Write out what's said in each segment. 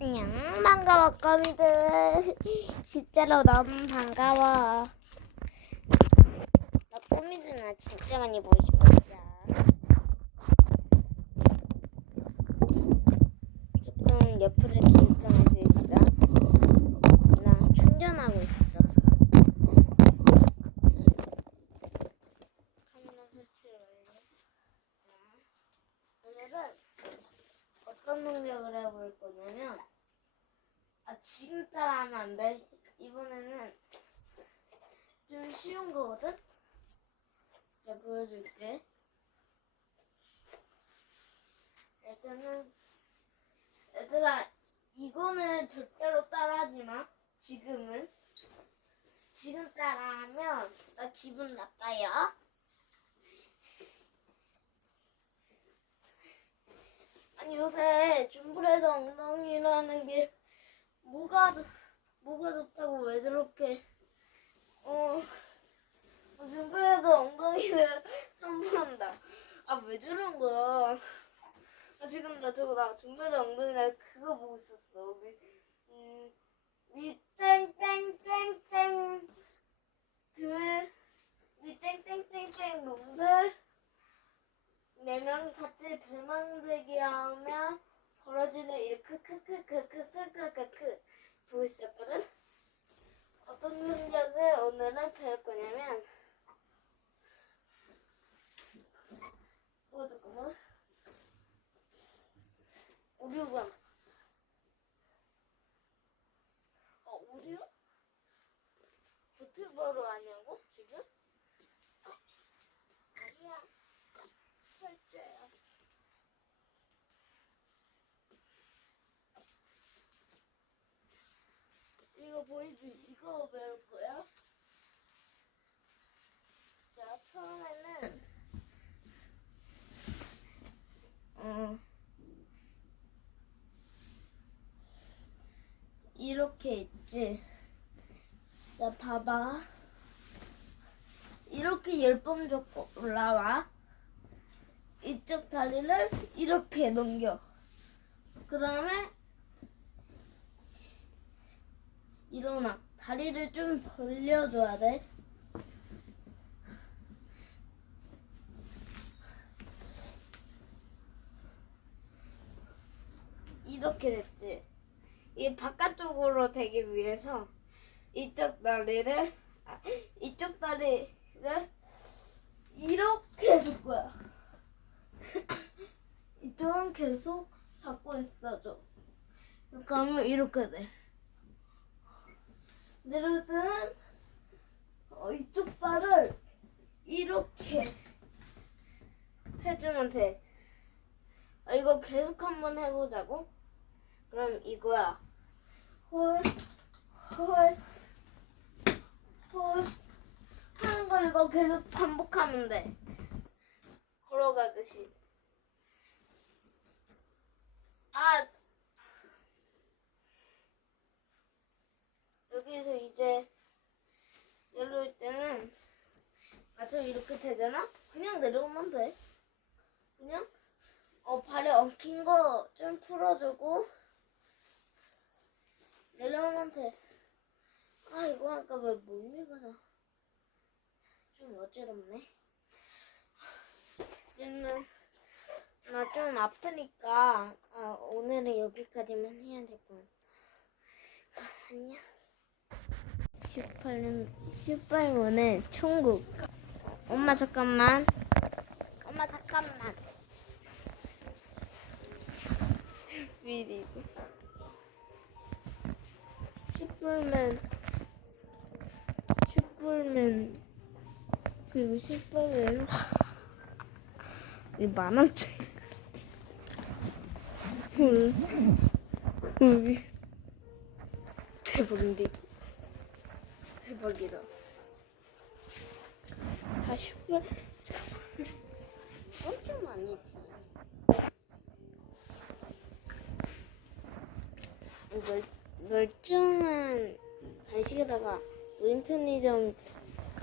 안녕 반가워 꼬미들. 진짜로 너무 반가워. 나 꼬미들 나 진짜 많이 보고 싶었어 조금 옆으로 긴장할 수 있어? 나 충전하고 있어서 카메라 설치를 완료 오늘은 어떤 능력을 해볼 거냐면 아 지금 따라 하면 안 돼. 이번에는 좀 쉬운 거거든. 자 보여줄게. 일단은 얘들아 이거는 절대로 따라하지 마. 지금은 지금 따라하면 나 기분 나빠요. 아니 요새 줌블에서 엉덩이라는 게 뭐가 좋- 뭐가 좋다고 왜 저렇게 어 줌블에서 엉덩이를 선보한다. 아 왜 저런 거야? 아 지금 나 저거 나 줌블에서 엉덩이 나 그거 보고 있었어. 위, 음, 위 땡땡땡땡 들, 위 땡땡땡땡 놈들. 네명 같이 배 만들기 하면 벌어지는 일 크크크크크크크크크 보고 있었거든. 어떤 능력을 오늘은 배울 거냐면 어 잠깐만 오류가 어 오류? 유튜버로 하냐고 지금? 아니야. 철제야. 이거 보이지? 이거 배울 거야. 자, 처음에는 어 이렇게 있지. 자, 봐봐. 이렇게 열번 잡고 올라와. 이쪽 다리를 이렇게 넘겨. 그 다음에 일어나. 다리를 좀 벌려줘야 돼. 이렇게 됐지. 이 바깥쪽으로 되기 위해서 이쪽 다리를 아, 이쪽 다리를 이렇게 해줄 거야. 이쪽은 계속 잡고 있어줘. 하면 이렇게 돼. 내려올 때는 어, 이쪽 발을 이렇게 해주면 돼. 아, 이거 계속 한번 해보자고. 그럼 이거야. 홀. 하는 걸 이거 계속 반복하면 돼. 걸어가듯이. 아 여기서 이제 내려올 때는 아저 이렇게 되잖아? 그냥 내려오면 돼. 그냥 어 발에 엉킨 거 좀 풀어주고 내려오면 돼. 아 이거 하니까 왜 멀미가 나? 좀 어지럽네. 이제는 나 좀 아프니까 아, 오늘은 여기까지만 해야 될 것 같아. 안녕. 18, 18호는 천국. 엄마 잠깐만. 엄마 잠깐만. 미리. 10불맨. 10불맨. 그리고 10불맨. 이 만원짜리. 우리. 음. 음. 대박인데. 대박이다. 다 슈퍼. 엄청 아니지. 멀, 멀쩡한 간식에다가 무인 편의점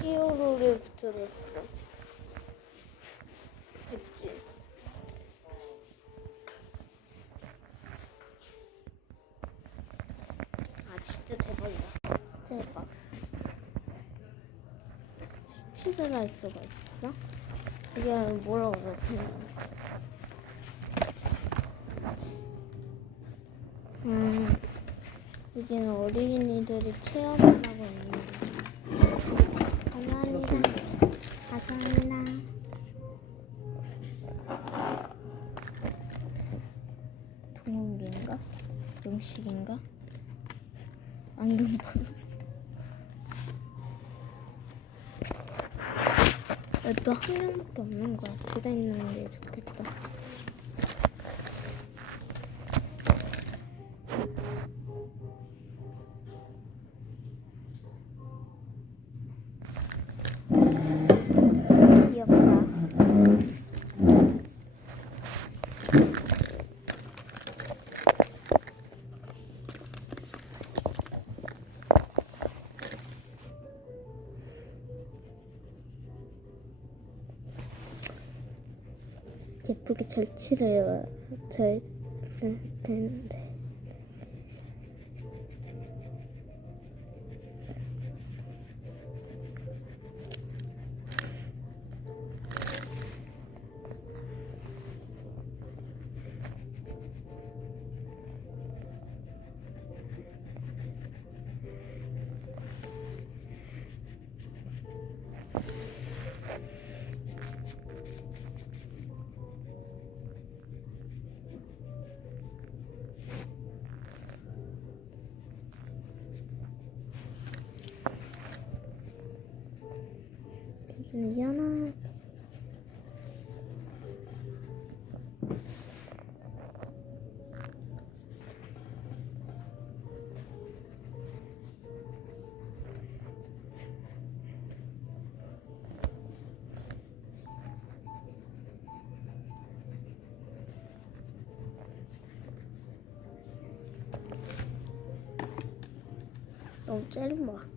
히어로를 붙여놨어. 그치? 진짜 대박이다. 대박. 색칠을 할 수가 있어? 이게 뭐라고 그래? 음, 여기는 어린이들이 체험을 하고 있는. 감사합니다. 감사합니다. 동욱인가? 용식인가? 안경 벗었어. 또 한 명밖에 없는 거야. 둘다 있는 게 좋겠다. 예쁘게 잘 칠해야 잘 되는데. 미안하. 너무 짧아.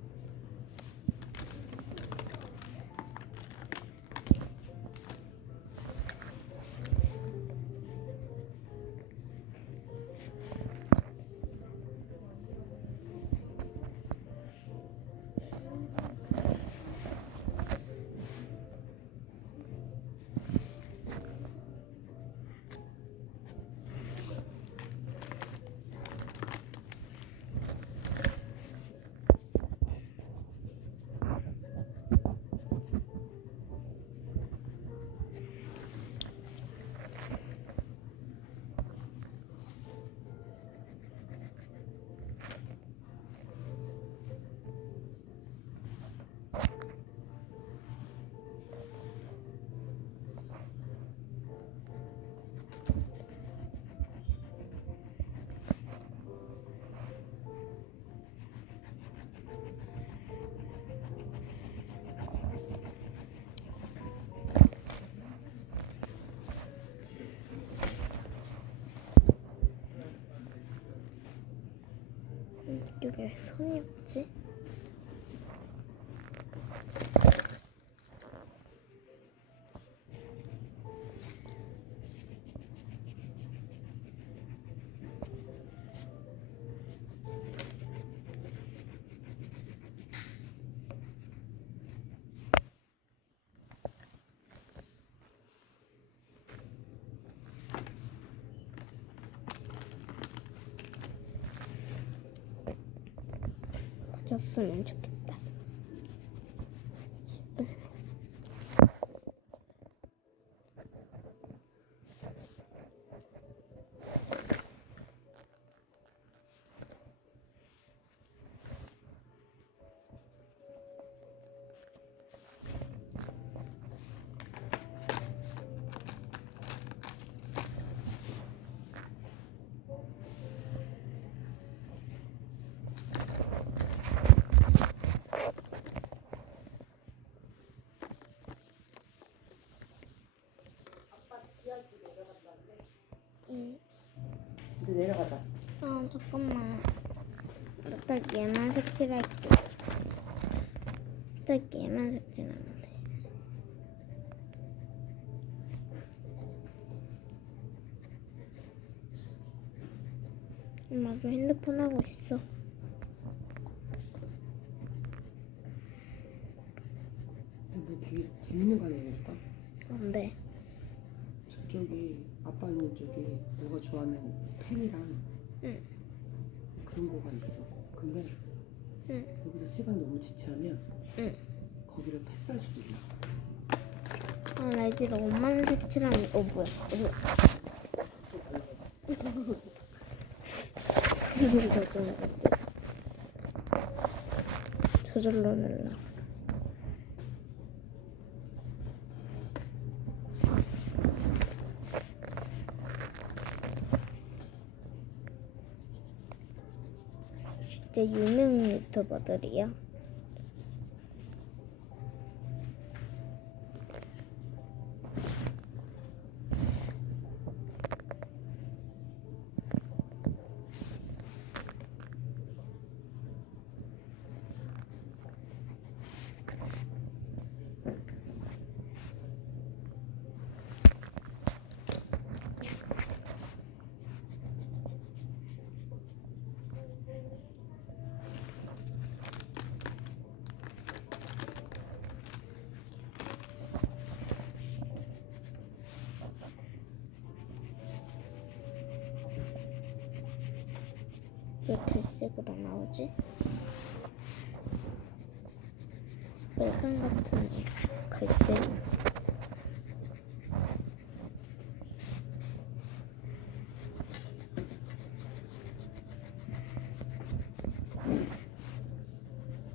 왜 손이 없지? 졌으면 좋겠다. 응. 이제 내려가자. 아 잠깐만. 딱 얘만 색칠할게. 딱 얘만 색칠하면 돼. 엄마 좀 핸드폰 하고 있어. 뭐 뒤에 재밌는 거 알려줄까? 안 돼. 좋아하는 펜이랑 응. 그런 거가 있어. 근데 응. 여기서 시간 너무 지체하면 응. 거기를 패스할 수도 있나? 아, 나 이제 엄마는 색칠한 어 뭐야? 저절로 저절로 날라. 진짜 유명 유튜버들이야. 왜 갈색으로 나오지? 빨간 같은 갈색.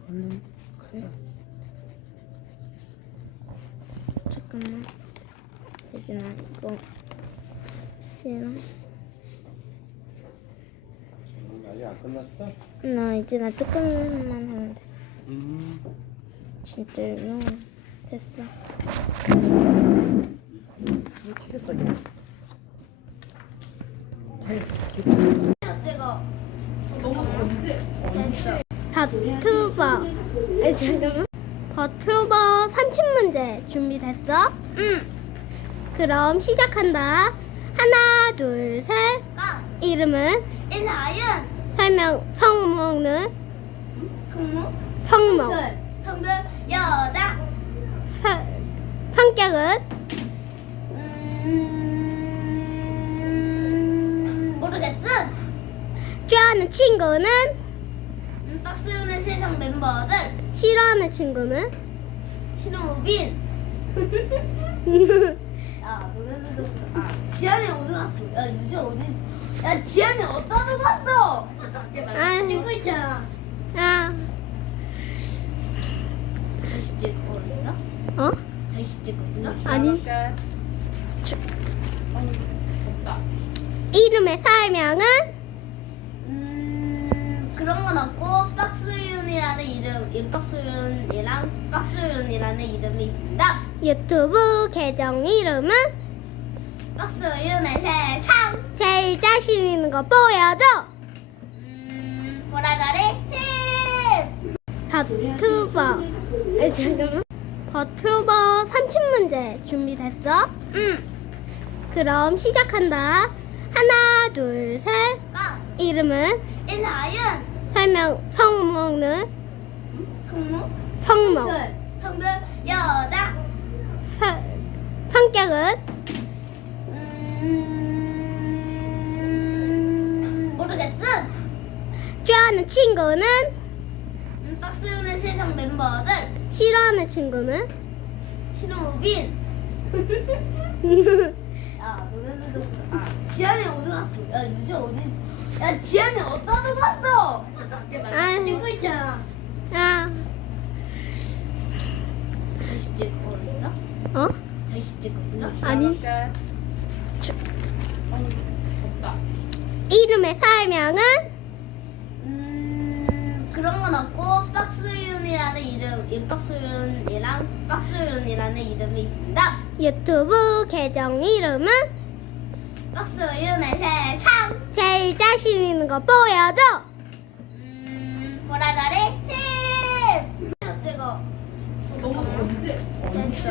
얼른 가자. 잠깐만. 세진아, 이거. 세진아. 아직 안 끝났어? 나 이제 나 조금만 하면 돼. 음. 진짜 유명. 됐어. 언제? 버튜버. 아 잠깐만. 버튜버 30문제 준비됐어? 응. 그럼 시작한다. 하나, 둘, 셋. 이름은 이나연 설명 성목은? 성모 성목. 성별. 여자. 서, 성격은? 음, 모르겠음. 좋아하는 친구는? 음, 박수윤의 세상 멤버들. 싫어하는 친구는? 신호빈. 야 너네들도 아 지한이 어디 갔어? 야 유지 어디 야 지한이 어디다 두고 갔어? 아, 찍고 있잖아. 아, 다시 찍고 있어? 어? 다시 찍고 있어? 아니. 이름의 설명은? 음 그런 건 없고 박수윤이라는 이름 이 박수윤이랑 박수윤이라는 이름이 있습니다. 유튜브 계정 이름은 박수윤의 세상 제일 자신 있는 거 보여줘. 음 보라가리 힘 버튜버. 아, 잠깐만. 버튜버 30문제 준비됐어? 응. 그럼 시작한다. 하나, 둘, 셋. 까 이름은 이나연 설명 성목은 성모. 성별 성별 여자 서, 성격은 음 모르겠음. 좋아하는 친구는? 음, 박수윤의 세상 멤버들. 싫어하는 친구는? 신호빈. 야 너네들 도 아 지한이 어디 갔어? 야 유지 어디? 야 지한이 어디다 갔어? 아, 찍고 있잖아. 아, 다시 찍고 있어? 어? 다시 찍고 있어? 아니. 이름의 설명은? 음 그런 건 없고 박수윤이라는 이름 이 박수윤이랑 박수윤이라는 이름이 있습니다. 유튜브 계정 이름은? 박수윤의 세상. 제일 자신 있는 거 보여줘. 음 보라가리 힘. 제가 너무 언제? 됐어